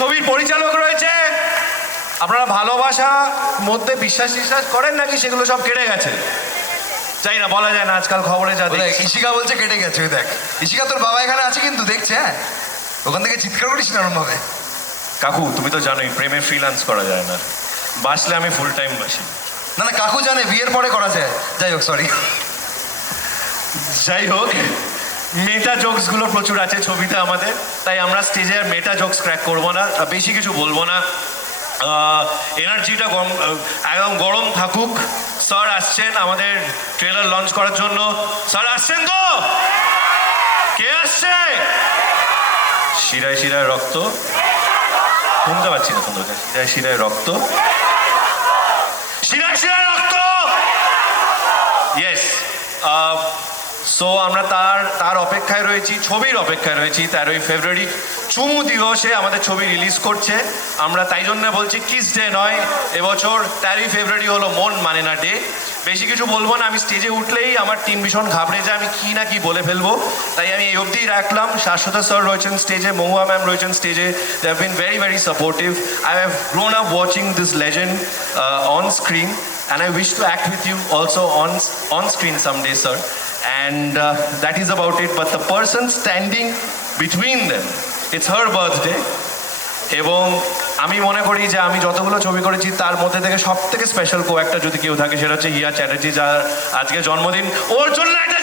ছবির পরিচালক রয়েছে। আপনারা ভালোবাসা মধ্যে বিশ্বাস করেন নাকি সেগুলো সব কেটে গেছে? যাই না, বলা যায় না আজকাল খবরে যা দেখছি। ইশিকা বলছে কেটে গেছে। ওই দেখ ইশিকা, তোর বাবা এখানে আছে কিন্তু, দেখছে। হ্যাঁ, ওখান থেকে চিৎকার করিস না ওরম ভাবে। কাকু তুমি তো জানোই প্রেমে ফ্রিল্যান্স করা যায় না, বাসলে আমি ফুল টাইম বাসি। না না, কাকু জানে বিয়ের পরে করা যায়। যাই হোক, সরি। যাই হোক, মেটা জোকসগুলো প্রচুর আছে ছবিতে আমাদের, তাই আমরা স্টেজে মেটা জোকস ক্র্যাক করবো না, বেশি কিছু বলবো না। এনার্জিটা একদম গরম থাকুক। স্যার আসছেন আমাদের ট্রেলার লঞ্চ করার জন্য। স্যার আসছেন তো? কে আসছে? শিরায় শিরায় রক্ত, শুনতে পাচ্ছি না সুন্দর। শিরায় শিরায় রক্ত, শিরায় শিরায় রক্ত। ইয়েস। সো আমরা তার অপেক্ষায় রয়েছি, ছবির অপেক্ষায় রয়েছি। 13ই ফেব্রুয়ারি চুমু দিবসে আমাদের ছবি রিলিজ করছে। আমরা তাই জন্য বলছি কিস ডে নয়, এবছর 13ই ফেব্রুয়ারি হলো মন মানে না ডে। বেশি কিছু বলবো না, আমি স্টেজে উঠলেই আমার টিম ভীষণ ঘাবড়ে যায়, আমি কি না কি বলে ফেলবো, তাই আমি এই অবধিই রাখলাম। শাশ্বতা স্যার রয়েছেন স্টেজে, মহুয়া ম্যাম রয়েছেন স্টেজে। They have been very very supportive. I have grown up watching this legend on screen and I wish to act with you also on screen someday, sir. And that is about it. But the person standing between them, it's her birthday. এবং আমি মনে করি যে আমি যতগুলো ছবি করেছি তার মধ্যে থেকে সব থেকে স্পেশাল একটা যদি কেউ থাকে সেটা হচ্ছে হিয়া চ্যাটার্জি, যার আজকে জন্মদিন। ওর জন্য একটা